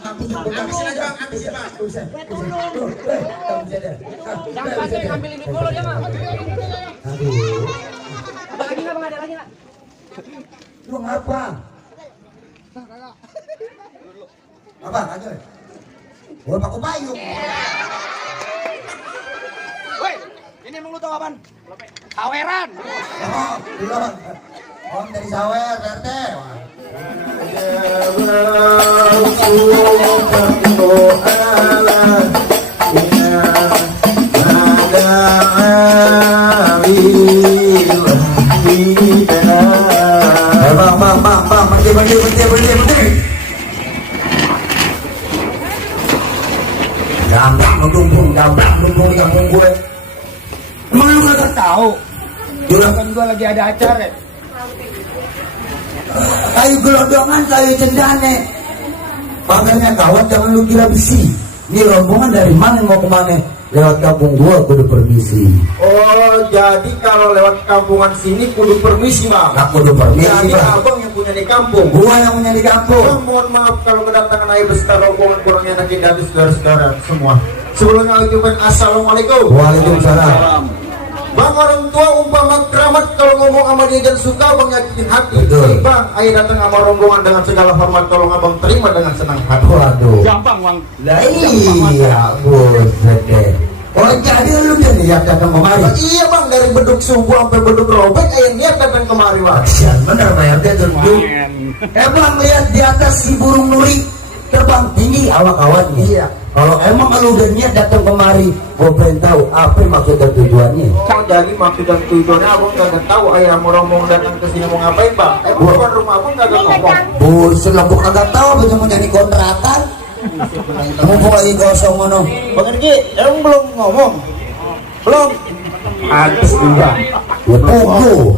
Habisin aja bang, habisin bang. Jangan pakai ambil ini dulu dia mah. Lagi nggak bang, ada lagi nggak? Lu ngapa? Apa aja? Gua pakai payung. Woi, ini emang lu tau apaan? Saweran. Oh, dulu bang. Om dari Sawer, RT. Berhenti. Gampang numpung di kampung gue. Emang lu kagak tahu? Kan gua lagi ada acara. Kayu gelodongan, kayu cendane. Makanya kawan jangan lu kira besi. Ini rombongan dari mana mau kemana? Lewat kampung gua kudu permisi. Oh, jadi kalau lewat kampungan sini kudu permisi bang. Gak kudu permisi Jadi bang. abang yang punya di kampung. Gua yang punya di kampung. Oh, mohon maaf kalau kedatangan air besar rombongan kurang enak dari saudara-saudara semua. Sebelumnya ucapkan assalamualaikum. Waalaikumsalam. Bang, orang tua umpama keramat, kalau ngomong sama dia jangan suka bang nyakitin hati. Betul. Jadi bang, ayo datang sama rombongan dengan segala hormat, tolong abang terima dengan senang hati. Waduh. Gampang bang. Lah iya, buset deh. Oh jadi lu dia niat datang kemari? Oh, iya bang, dari beduk subuh sampai beduk robek, ayo niat datang kemari bang. Kasihan bener Pak RT tentu. Bang lihat di atas si burung nuri terbang tinggi awak-awaknya. Iya. Kalau emang lu udah niat datang kemari, gua pengen tahu apa maksud dan tujuannya. Kang, jadi maksud dan tujuannya abang kagak tahu ayah mau rombong datang ke sini mau ngapain bang? Emang bukan rumah abang kagak ngomong. Buset lah, gua kagak tahu apa cuma nyari kontrakan. Mumpung lagi kosong ngono. Bang Ergi, emang belum ngomong? Belum? Aduh enggak. Gua tunggu.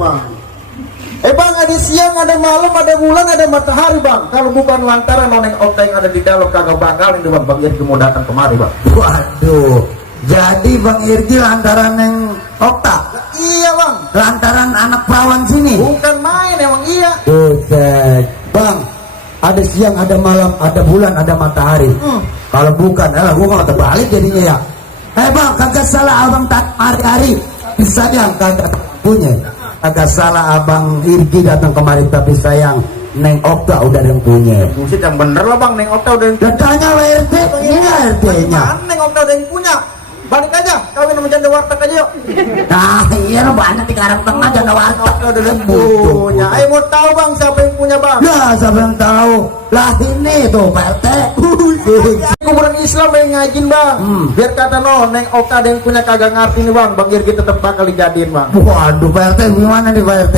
Bang, ada siang, ada malam, ada bulan, ada matahari bang. Kalau bukan lantaran noneng Okta yang ada di dalam kagak bakal ini bang Irgi mau datang kemari bang. Waduh. Jadi Bang Irgi lantaran yang Okta. Iya bang. Lantaran anak perawan sini. Bukan main emang iya. Buset. Bang, ada siang, ada malam, ada bulan, ada matahari. Kalau bukan, gua nggak terbalik jadinya ya. Bang, kagak salah abang tak hari-hari. Bisa yang kagak punya. Kagak salah abang Irgi datang kemari, tapi sayang Neng Okta udah yang punya. Buset, yang bener lah bang, Neng Okta udah yang punya. Tanya RT, ini RT-nya. Mana Neng Okta udah yang punya? Balik aja, kawin sama janda warteg aja yuk. Nah iya lo banyak di Karang Tengah janda warteg udah yang punya. Ayo mau tahu bang siapa yang punya bang? Lah siapa yang tahu? Lah ini tuh Pak RT. Kuburan Islam yang ngajin bang. Biar kata Neng Okta ada yang punya kagak ngerti nih bang. Bang Irgi tetap bakal dijadiin bang. Waduh Pak RT, gimana nih Pak RT?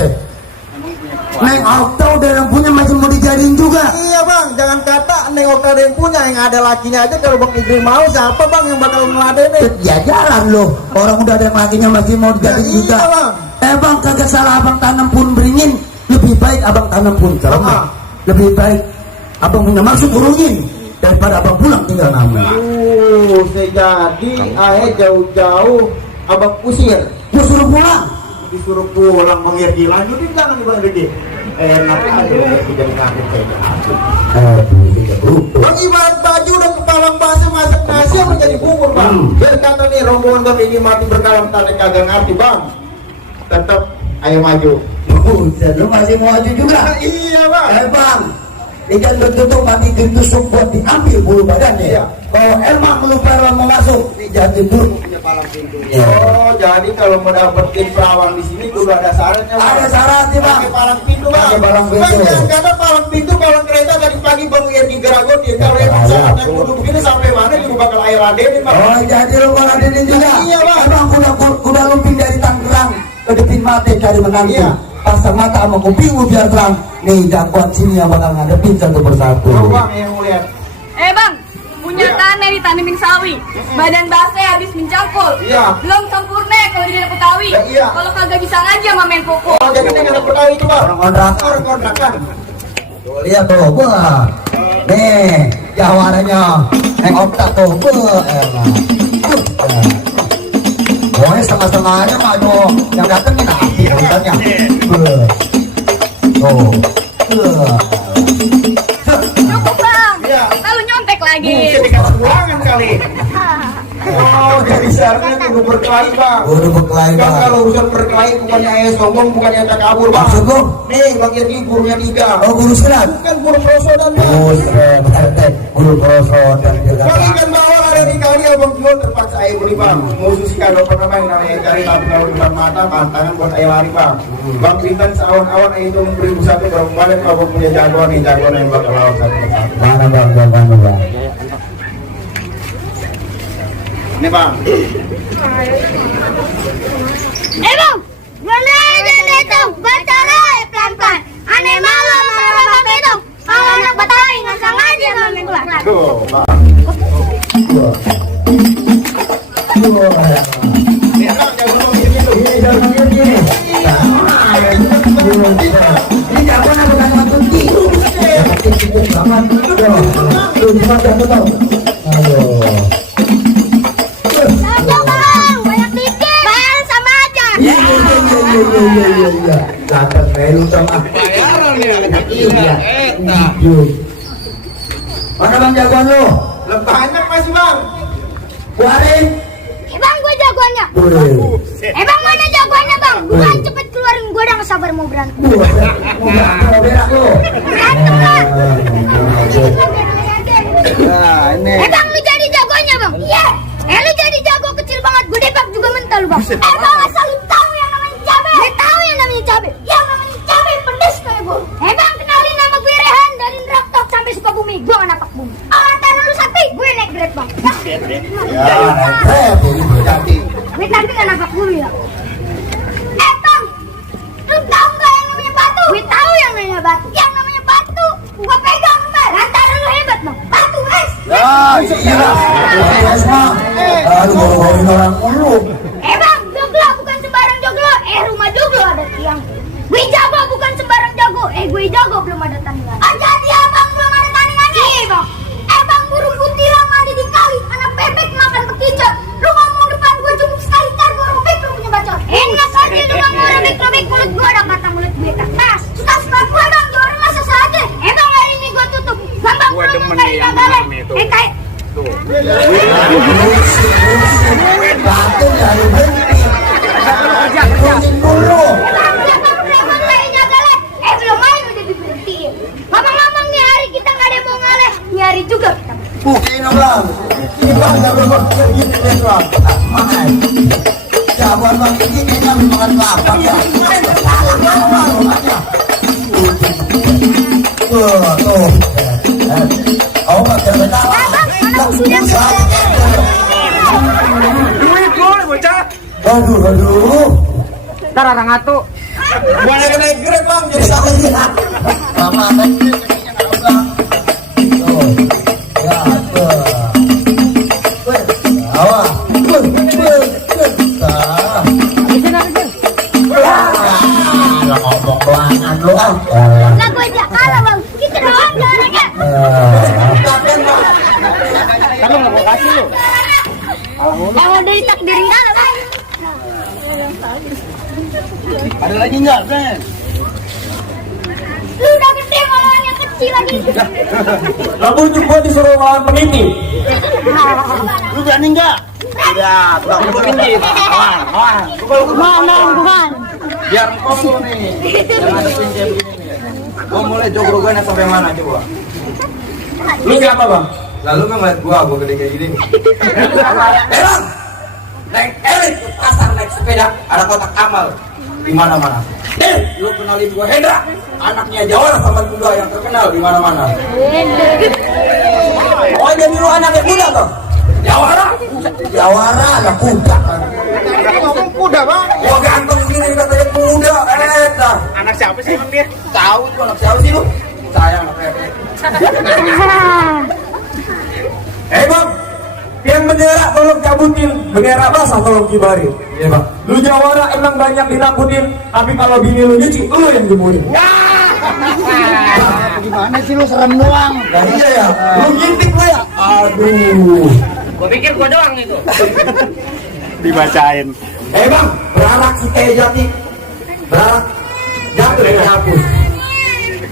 Neng Okta udah yang punya masih mau dijadiin juga. Iya bang, jangan kata Neng Okta ada yang punya, yang ada lakinya aja. Kalau bang Irgi mau, siapa bang yang bakal ngeladenin? Ya jalan loh, orang udah ada yang lakinya masih mau dijadiin iya, juga. Bang. Bang kagak salah abang tanam pun beringin. Lebih baik abang tanam pun cermek. Lebih baik abang punya maksud urungin daripada abang pulang tinggal nama. Sejadi ahe jauh-jauh abang usir. Gua suruh pulang. Disuruh pulang bang Irgi, lanjutin jangan bang Irgi. Enak aja jadi kaget kayak bang, ibarat baju dan kepalang basuh masak nasi yang menjadi bubur bang. Biar kata nih rombongan bang ini mati berkalam tadi kagak ngerti bang. Tetap ayo maju. Lu masih mau maju juga? Iya bang. Bang, ikan bertutup mati ditusuk buat diambil bulu badannya. Iya. Kalau emang lu perawan mau masuk, dijadi dulu punya palang pintunya. Oh, jadi kalau mau dapetin perawan di sini udah ada syaratnya bang. Ada syaratnya bang. Pakai palang pintu bang. Pakai palang pintu. Bang jangan kata palang pintu, palang kereta dari pagi bang Irgi geragotin. Kalau emang syaratnya kudu begini sampai mana juga bakal air ladenin bang. Oh, jadi lu mau ladenin juga? Iya bang. Emang kuda lumping dari Tangerang ke Depin Mate cari menantu. Iya. Pasang mata sama kuping lu biar terang. Nih jagoan sini yang bakal ngadepin satu persatu. Oh bang yang mau lihat. Bang, punya tanah ditanemin sawi. Badan basah habis mencangkul. Iya. Belum sempurna kalau jadi Betawi. Ya, iya. Kalau kagak bisa ngaji sama main pokok. Oh jadi nggak dapat tahu itu bang. Orang kontrakan. Orang kontrakan. Tuh lihat tuh, wah. Nih, jawarannya. Neng Okta tuh, elah. Pokoknya setengah-setengahnya mah tuh yang datengin api urusannya. Tuh. Cukup bang. Iya. Kalau kudu berkelahi bang. Kudu berkelahi, Kan Bang. kalau urusan berkelahi bukannya ayah sombong, bukannya ayah kabur bang. Maksud lu? Nih bang Irgi gurunya 3. Oh, guru silat. Bukan guru perosodan bang. Guru proso dan juga. Bang ikan bawal ada di kali abang jual terpaksa ayah beli bang. Musuh si kalau pernah main namanya cari tapi kalau depan mata tantangan buat ayah lari bang. Bang Bintan seawan-awan ayah itu memberi satu berapa balik abang punya jagoan nih, jagoan yang bakal lawan satu persatu. Mana bang, jawabannya bang? Ini bang. Bang, mana ada itu? Bicara pelan-pelan. Aneh malam malam itu. Kalau anak Betawi nggak sengaja main pelan. Tuh bang. Ini bang jagoan begini tuh. Ini jawabannya gini. Ini jawabannya bukan waktu tidur. Aduh. Tahu bang, banyak dikit. Bayar sama aja. Iya. Datang melu sama. Bayaran ya. Iya. Eta. Mana bang jagoan lu? Banyak masih bang. Keluarin. Bang, gue jagoannya. Bang, mana jagoannya bang? Bukan cepet keluarin, gue udah nggak sabar mau berantem. Mau berak lu. Berantem lah. Nah, ini. Bang, lu jadi jagoannya bang? Iya. Lu jadi jago kecil banget, gue depak juga mental bang. Bang, asal lu tahu yang namanya cabe. Gue tahu yang namanya cabe. Yang namanya cabe pedes kayak gue. Bang, kenalin nama gue Rehan dari Raptok sampai Sukabumi. Gue nggak napak bumi. Taruh lu sapi, gue naik grab bang. Gue tapi nggak napak bumi ya. Bang, lu tahu nggak yang namanya batu? Gue tahu yang namanya batu. Yang namanya batu, gue pegang bang. Lantaran lu hebat bang. Batu es. Ya, iya. Aduh, bawa-bawain orang dulu. Bang, joglo bukan sembarang joglo. Rumah joglo ada tiang. Gue jago bukan sembarang jago. Gue jago belum ada tandingan. Jadi abang belum ada tandingannya? Iya bang. Bang, burung kutilang ada di kali. Anak bebek makan bekicot. Lu ngomong depan gue cukup sekali. Ntar gue robek lu punya bacot. Enak aja lu ngomong robek-robek mulut gue. Ada kata mulut gue kertas. Suka-suka gue bang. Jualan masa saja. Bang, hari ini gue tutup. Gampang Gua lu demen ngomong nih yang kagak. malam itu. Kayak Batu dari berhenti. Kuning dulu. belum main udah diberhentiin. Ngomong-ngomong nih hari kita nggak ada yang mau ngaleh. Nih hari juga kita. Ini bang. Ini bang, jagoan bang. Gini deh bang. Makan. Jagoan bang ini kayaknya habis makan kelapa ya. Salah bang, makanya. Tuh. Oh, nggak bisa tawa. Duit boy, bocah. Aduh. Ntar orang atu. Gua naik grab bang, jadi Bisa lagi. Mama, kan ini bang. Tuh. Ya, tuh. Awas. Lah ngomong doangan lu ah. Lah gue aja kalah bang. Kita doang orangnya. Kalau nggak mau kasih lu. Kalau dari takdirin kalah bang. Ada lagi nggak, Ben? Lu udah gede ngelawan yang kecil lagi. Lalu itu gua disuruh lawan peniti. Lu berani nggak? Udah, bang, lu ini. Awan. Bukan. Biar engkau lu nih. Yang ada kayak begini nih. Gua mulai jogrogannya sampai mana coba? Lu siapa bang? Lalu kan ngeliat gua gede kayak gini. Bang, naik elit ke pasar naik sepeda ada kotak amal di mana-mana. Lu kenalin gua Hendra, anaknya Jawara sama Tunda yang terkenal di mana-mana. Oh jadi lu anaknya kuda bang? Jawara anak kuda kan. Ngomong kuda bang. Gua ganteng gini katanya kuda, dah. Anak siapa sih emang dia? Tahu itu anak siapa sih lu? Saya anak Pepe. Bang, yang bendera tolong cabutin, bendera basah tolong kibarin. Iya bang. Lu Jawara emang banyak dinakutin, tapi kalau bini lu nyuci, lu yang jemurin. Gimana sih lu serem doang? Nah, iya ya. Lu gintik lu ya? Aduh. Gua pikir gua doang itu. Dibacain. Bang, beranak si Jati. Beranak. Jatuh dari hapus.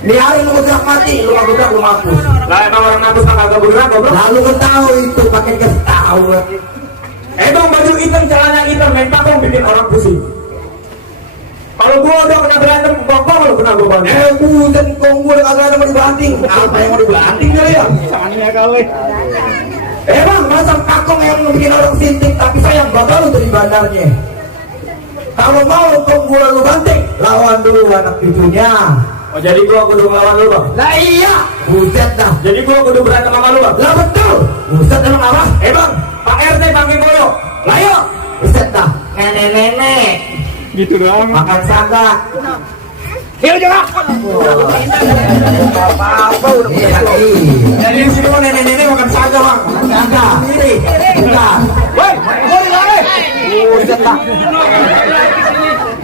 Di hari lu bergerak mati, lu gak bergerak lu hapus. Lah emang orang ngapus tak kagak bergerak goblok. Lalu kau tahu itu pakai gas tahu lagi. Bang, baju hitam, celana hitam, main pakong bikin orang pusing. Kalau gua udah kena berantem, bokong lu kena gua banting. Bukan kong gua udah kagak ada mau dibanting. Apa yang mau dibanting kali ya? Sananya kali. Bang, masa pakong yang bikin orang sinting, tapi sayang bakal lu dari bandarnya. Kalau mau kong gua lu banting, lawan dulu anak cucunya. Oh, jadi gua kudu ngelawan lu, Bang? Lah iya, buset dah. Jadi gua kudu berantem sama lu, Bang? Lah betul. Buset emang apa? Bang, Pak RT panggil boyo. Lah yuk, buset dah. Nenek-nenek. Gitu doang. Makan saga. Yuk jangan. Apa-apa udah begitu. Jadi di sini mau nenek-nenek makan saga, Bang. Makan saga. Sendiri. Bukan. Woi, boleh lari. Buset dah.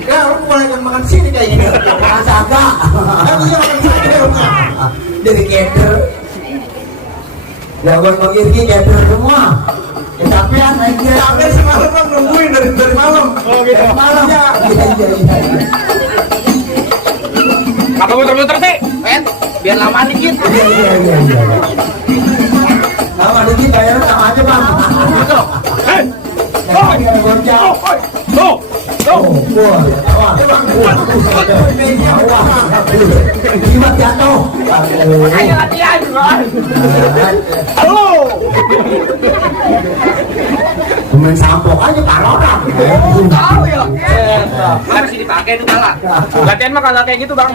Ya, lu mulai makan sini kayaknya. Makan saga. Kan dia makan saga. Jadi cater. Jagoan Bang Irgi cater semua. Ya tapi ya naiknya. Tapi semalam Bang nungguin dari malam. Oh gitu. Malam. Iya. Apa muter-muter sih? Biar lama dikit. Iya. Lama dikit bayarnya sama aja, Bang. Jangan gocap. Jimat jatuh. Ayo latihan. Halo. Main sampok aja orang. Tahu ya. Harus dipakai itu malah. Latihan mah kalau kayak gitu, Bang.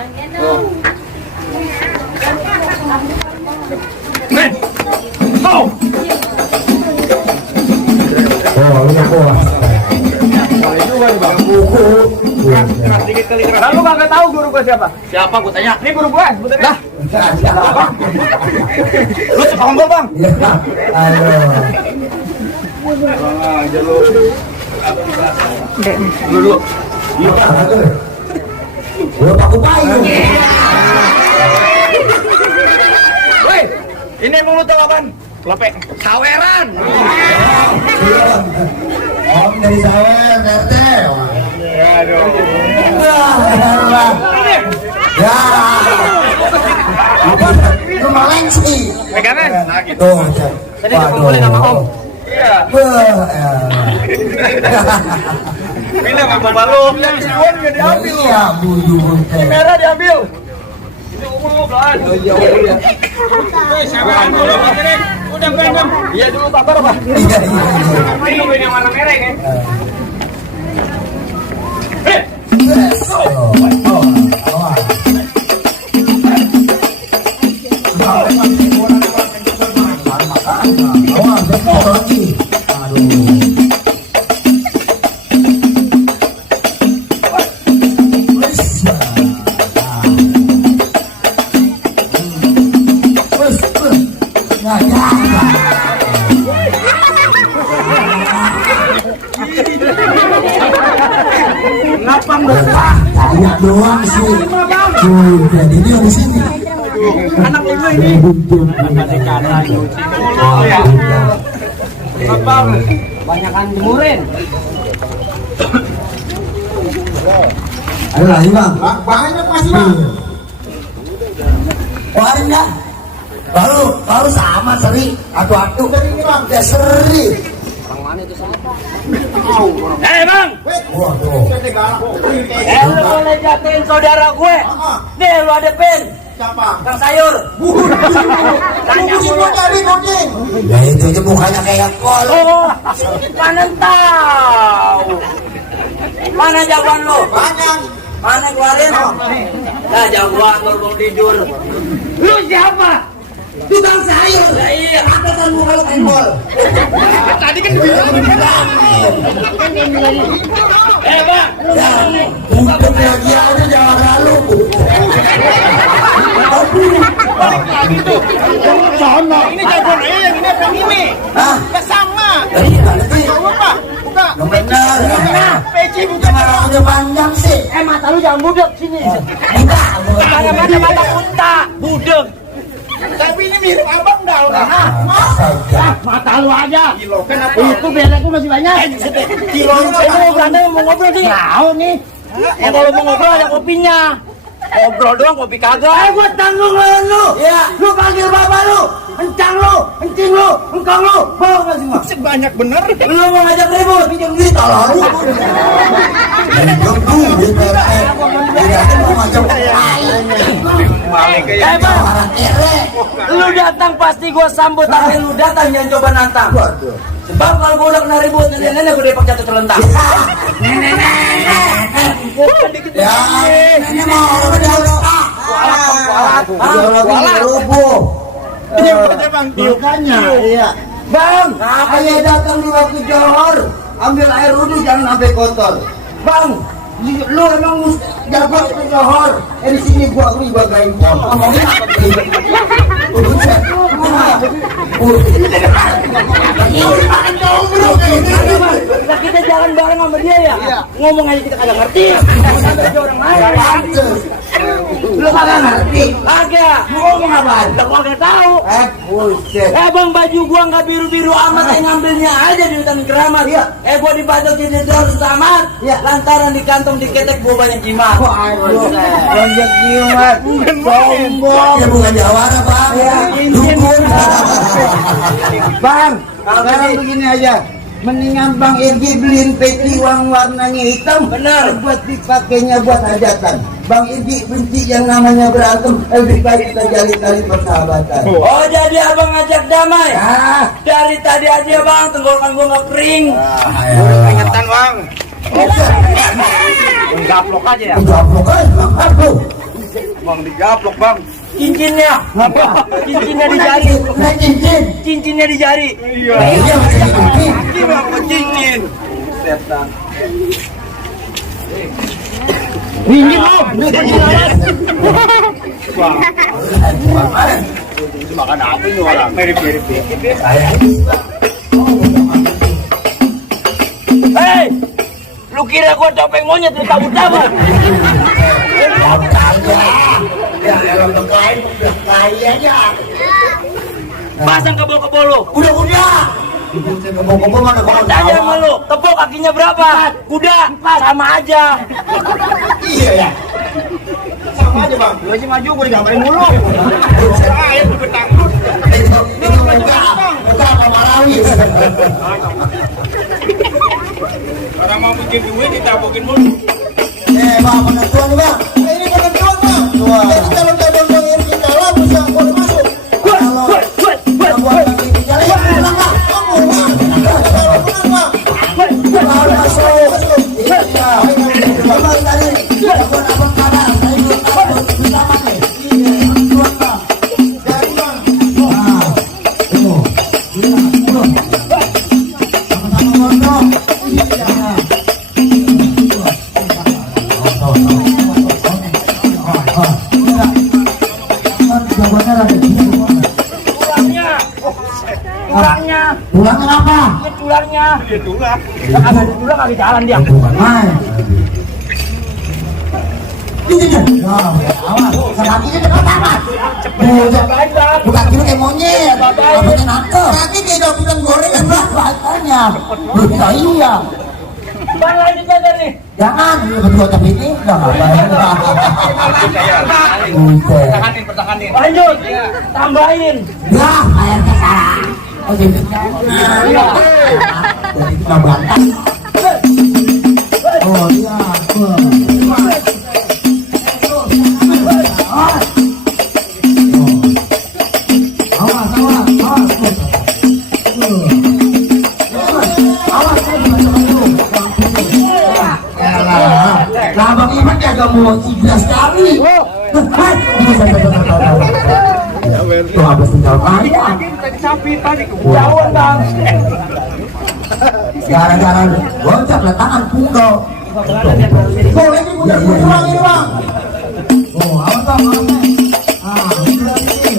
Men. Oh. Oh, lihat bos. Buku. Lalu kagak tahu guru gua siapa? Siapa gua tanya? Ini guru gua, betul dah. Lu sombong, Bang. Ayo. Aja lu. Dulu. Udah paku payung. Woi, ini yang lu tahu apaan? Lope. Saweran. Om dari Sawer, RT. Aduh. Ya. Lu maleng sih. Pegangan. Nah, gitu. Tuh, Tadi dikumpulin sama Om. Iya. Pindah sama Bapak lu. Yang siwon juga diambil. Iya, buju bunte. Merah diambil. Ini umur kan. Iya. Saweran dulu, Pak. Udah berantem. Iya dulu kabar, Pak. Iya. Ini nungguin yang warna merah kan? Lihat doang sih. Tuh, jadi dia di sini. Anak lima ini. Abang, banyakan jemurin. Ayo lagi Bang. Banyak masih, Bang. Keluarin dah. Baru sama seri. Atu-atu. Ini, Bang. Ya seri. Bang. Waduh. Lu boleh jatuhin saudara gue. Nih, lu ada pen. Siapa? Kang sayur. Tanya mulu. Ya itu aja mukanya kayak kol. Oh, mana tahu. Mana jawaban lu? Banyak. Mana keluarin? Nah, jawaban lu belum tidur. Lu siapa? Tukang sayur. Lah iya. Atasan muka lu kayak kol. Tadi kan dibilang. Bang. Untuk dia udah jangan lalu. Ini jawaban yang ini apa ini? Hah? Sama. Buka. Yang benar. Peci Udah panjang sih. mata lu jangan budek sini. Buka. Mata unta, budek. Tapi ini mirip abang dah. Mata lu aja. Kenapa? Itu biar aku masih banyak. Kilo ini mau berantem mau ngobrol sih. Tahu nih. Kalau mau ngobrol ada kopinya. Ngobrol doang, kopi kagak. Gua tanggung lawan lu. Iya. Lu panggil bapak lu. Encang lu, encing lu, engkong lu. Bawa ke semua. Sebanyak bener. Lu mau ngajak ribut, pinjam duit tolong lu. Bang, lu datang pasti gua sambut, tapi lu datang jangan coba nantang. Sebab kalau gua udah kena ribut, nenek-nenek gua depak jatuh celentang. Bukan dikit Ya, ini mau udah rubuh. Makanya, iya. Bang, ayah datang di waktu johor, ambil air wudhu jangan sampai kotor. Bang, lu emang jago ke johor. Di sini gua bagain. Ngomongin apa kita jalan bareng sama dia ya? Ngomong aja kita kagak ngerti. Sampai dia orang lain. lu kagak ngerti. Kagak. Lu ngomong apaan? Gua kagak tahu. Buset. Bang, baju gua nggak biru-biru amat, ngambilnya aja di hutan keramat. Iya. Gua dibajak jadi terus amat. Iya. Lantaran di kantong diketek gua banyak jimat. Aduh, lonjak jimat. Sombong. Ya bukan jawara, Bang. Ya, Dukun. Bang, sekarang begini aja. Mendingan Bang Irgi beliin peci uang warnanya hitam. Bener. Buat dipakainya buat hajatan. Bang Irgi benci yang namanya berantem. Lebih baik kita jalin tali persahabatan. Oh, jadi abang ngajak damai? Ah, Dari tadi aja bang, tenggorokan gua nggak kering. Keringetan, Bang. Gaplok aja ya. gaplok aja Bang. Aduh, Bang digaplok, Bang. Cincinnya, cincinnya di jari. naik cincin. Cincinnya di jari. Iya, cincin. Gimana cincin? Setan. Ini mau. Makan apa ini orang? Mirip-mirip dikit ya. Hei, lu kira gua topeng monyet lu cabut-cabut? Ya, orang berkain, kayaknya. Pasang kebol-kebol lu. Udah. Kebo-kebo mana kau Tanya sama lu, tepuk kakinya berapa? Kuda, sama aja. Iya ya. Sama aja, Bang. Lu aja maju, gua digambarin mulu. Air lu ketangkut. Itu muka apa Marawis. Orang mau bikin duit ditabukin mulu. Bang, penentuan nih, Bang. Ini penentuan, Bang. Jadi kalau cabang Bang Irgi kalah, bisa gua masuk. Kalau buat lagi di jalan, ya pulang, Bang. Kalau masuk. Iya. Abang tadi, abang kanan. Saya belum tahu. Bisa mana? Iya, Bang. Jadi, Bang. Nah, tuh. Iya, tuh. Sama-sama gondrong. Iya. Tulangnya, Pulangnya apa? ini tulangnya. Dia tulang. Kagak ada tulang kagak jalan dia. Bukan main. Ini kan. Awas, sebagian itu pertama. Bukan gitu kayak monyet. Apanya nangkep. Kaki kayak daputan gorengan, Bang. Makanya. Iya. Bang lagi jaga nih. Jangan, berdua tapi ini udah ngapain. Buset. Pertahanin. Lanjut, tambahin. Ya, air kesana. Oh, jadi. Jadi kita bantah. Oh, iya. Lah Bang Iman kagak mau 13 kali. Tuh habis tinggal panjang. Sapi tadi kejauhan bang. Gara-gara loncat letangan punggal. Boleh ini punya kurang ini Bang. Oh, awas Bang, awas. Ini lagi nih.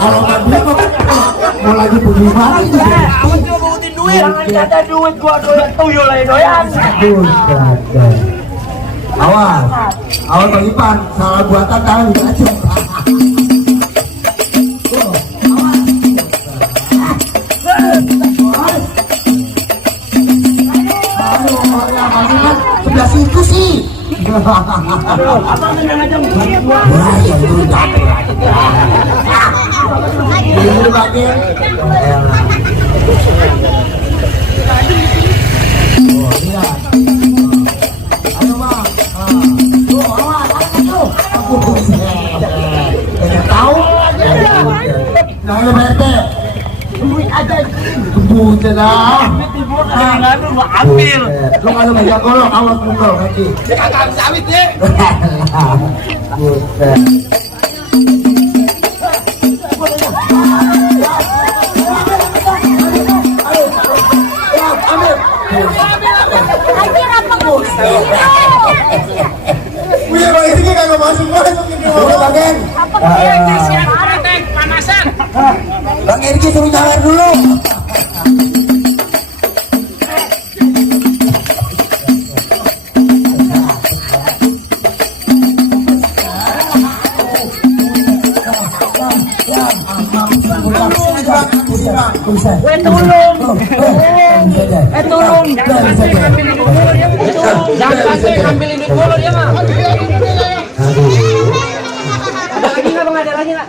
Kalau nggak beli mau lagi pergi mana itu? Gua cuma butuhin duit. Jangan ada duit gua doyan tuyul lagi doyan. Awas, awas Bang Ipan, salah buatan tangan dikacau. Abang tenang aja. Ini bagian. Oh, iya. Ayo bang. Tuh, awas, tuh. Aku tahu aja. Jangan bete. Duit aja. Buset dah. Lu ambil. Lu kalau megang golong, awas mukul nanti. Dia kagak bisa sawit ya. Buset. Anjir apa Wih, bang ini kagak masuk-masuk ini. Udah bagian. Panasan. Bang Erki suruh nyawar dulu. Tolong. Jangan sampai ngambilin duit gua dia mah. Ada lagi nggak bang? Ada lagi nggak?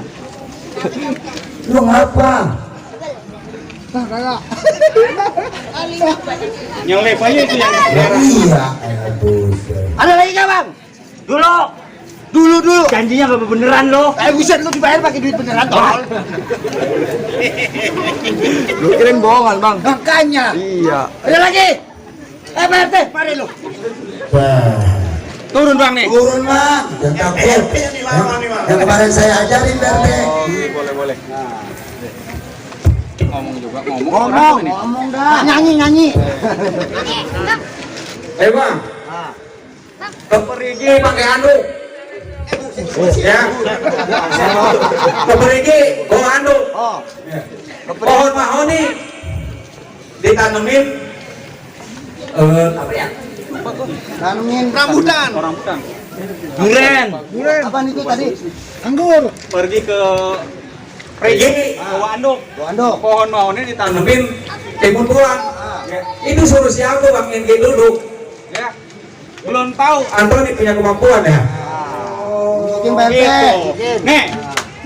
Lu ngapa? Yang lepanya itu yang Iya. Buset. Ada lagi nggak bang? Dulu. Janjinya nggak beneran lo. Buset lu dibayar pakai duit beneran tol. Lu kirain bohongan bang? Makanya. Iya. Ada lagi? Pak RT, mari lu. Wah. Turun bang nih. Turun bang. Jangan takut. Yang kemarin saya ajarin Berte. Boleh. Ngomong dah. Nyanyi. bang. Keperigi pakai handuk. Ya. Keperigi bawa handuk. Pohon mahoni ditanemin apa ya? Tanemin Rambutan. duren. Apaan itu tadi? Anggur. Pergi ke Perigi bawa handuk. Pohon mahoni ditanemin timun tulang. Itu suruh siapa bang yang duduk? Ya. Belum tahu. Antoni punya kemampuan ya. Bikin Gitu. Nih,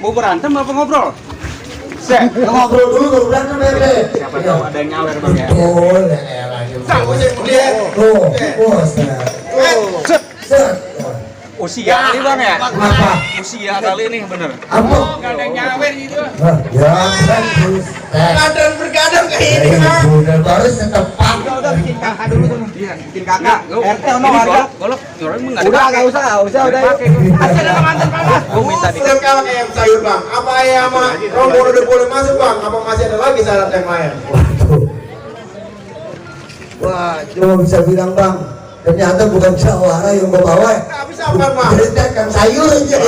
mau berantem apa ngobrol? Ngobrol dulu baru berantem Berte. Siapa tahu ada yang nyawer bang ya. Boleh lagi. Tuh, buset. Set. Usia kali bang ya. Kenapa? Usia kali ini bener. Apa? Nggak ada yang nyawer gitu. Ya kan buset. Kadang berkadang kayak ini bang. Udah baru setepak. Udah bikin kakak dulu tuh. Iya, bikin kakak. RT ono harga. Golok, orang emang Udah enggak usah udah. Asal ada mantan panas. Gue minta di. Sedang kawan ayam sayur bang. Apa ayam rombongan udah boleh masuk bang? Apa masih ada lagi syarat yang lain? Wah, cuma bisa bilang bang, ternyata bukan jawara yang gue bawa. Nggak bisa bang bang. Jadi dagang sayur aja.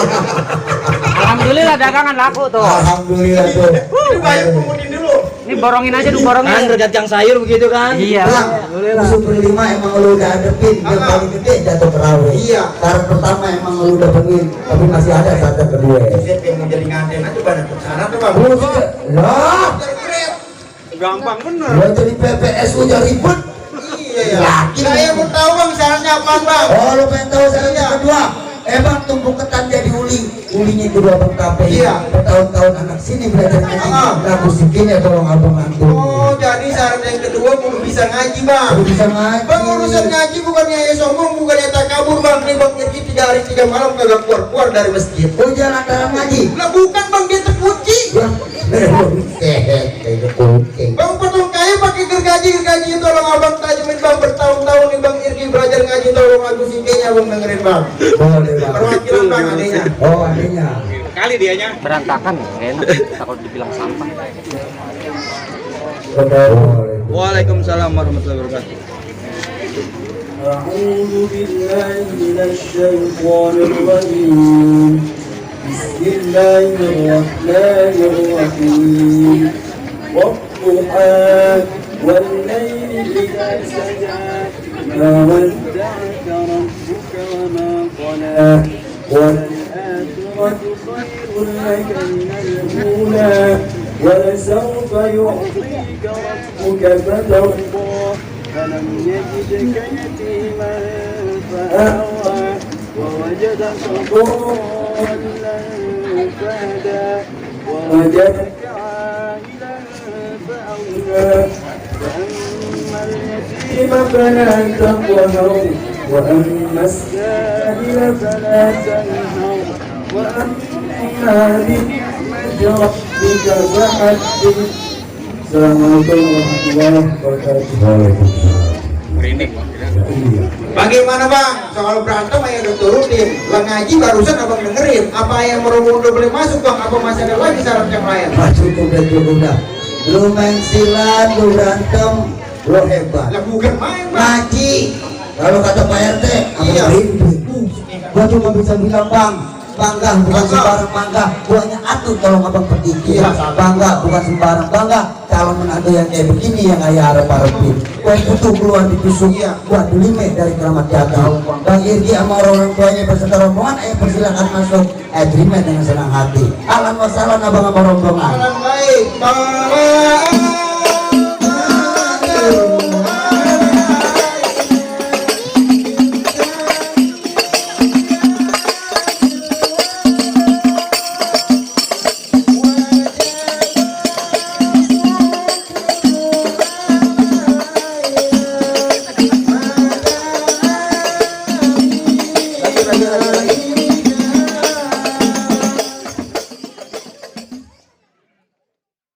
Alhamdulillah dagangan laku tuh. Alhamdulillah tuh. Ini bayar pemudin dulu. Ini borongin aja dulu borongin. Kan dagang sayur begitu kan? Iya. Bang, musuh berlima emang lu udah hadepin, yang paling gede jatuh perahu. Iya. Syarat pertama emang lu udah penuhin, tapi masih ada syarat kedua. Siapa yang mau jadi nganten aja banyak syarat tuh bang. Buset. Lah, Gampang bener. gua jadi PPSU nya ribet. Iya ya. Saya mau tahu bang syaratnya apa bang? Oh, lu pengen tahu syaratnya kedua? Bang, tumbuh ketan jadi uli. Ulinya kedua bang KPI. Iya. Bertahun-tahun anak sini belajar ngaji. Lagu sikitnya tolong abang antum. Oh, jadi syarat yang kedua kudu bisa ngaji bang. Lu bisa ngaji. Bang urusan ngaji bukannya ya sombong, bukannya tak kabur bang. Nih bang pergi 3 hari 3 malam kagak keluar dari masjid. Oh, jalan dalam ngaji. Lah bukan bang, dia terkunci. Bang potong kayu pakai gergaji itu tolong abang tajamin bang, bertahun-tahun nih bang Irgi belajar ngaji, tolong aku sikenya bang dengerin bang. Boleh bang. Perwakilan bang adanya. Oh, adanya. Kali dianya. Berantakan enak takut dibilang sampah. Boleh. Waalaikumsalam warahmatullahi wabarakatuh. أعوذ بالله من الشيطان الرجيم بسم الله الرحمن الرحيم والضحى والليل إذا سجى ما ودعك ربك وما قلى وللآخرة خير لك من الأولى ولسوف يعطيك ربك فترضى فلم يجدك يتيما فآوى ووجدك ضالا فهدى ووجدك عائلا فأغنى فأما اليتيم فلا تقهر وأما السائل فلا تنهر وأما بنعمة ربك فحدث. Assalamualaikum warahmatullahi wabarakatuh. Bagaimana bang? Soal berantem ayah udah turutin. Lah ngaji barusan abang dengerin. Apa yang merupakan udah boleh masuk bang? Apa masih ada lagi syarat yang lain? Cukup. Lu main silat, lu berantem, lu hebat. Lah bukan main bang. Ngaji. Kalau kata Pak RT, Iya. gua cuma bisa bilang bang, bangga bukan sembarang bangga. Gua hanya atur kalau abang pedikir. Bangga bukan sembarang bangga. Kalau menantu yang kayak begini yang ayah harap-harapin. Gua butuh keluar ditusuk. Gua delime dari Keramat Jati. Bang Irgi sama orang tuanya beserta rombongan, ayah persilakan masuk. Terima dengan senang hati. Ahlan wa sahlan abang sama rombongan. Alam baik. Bang.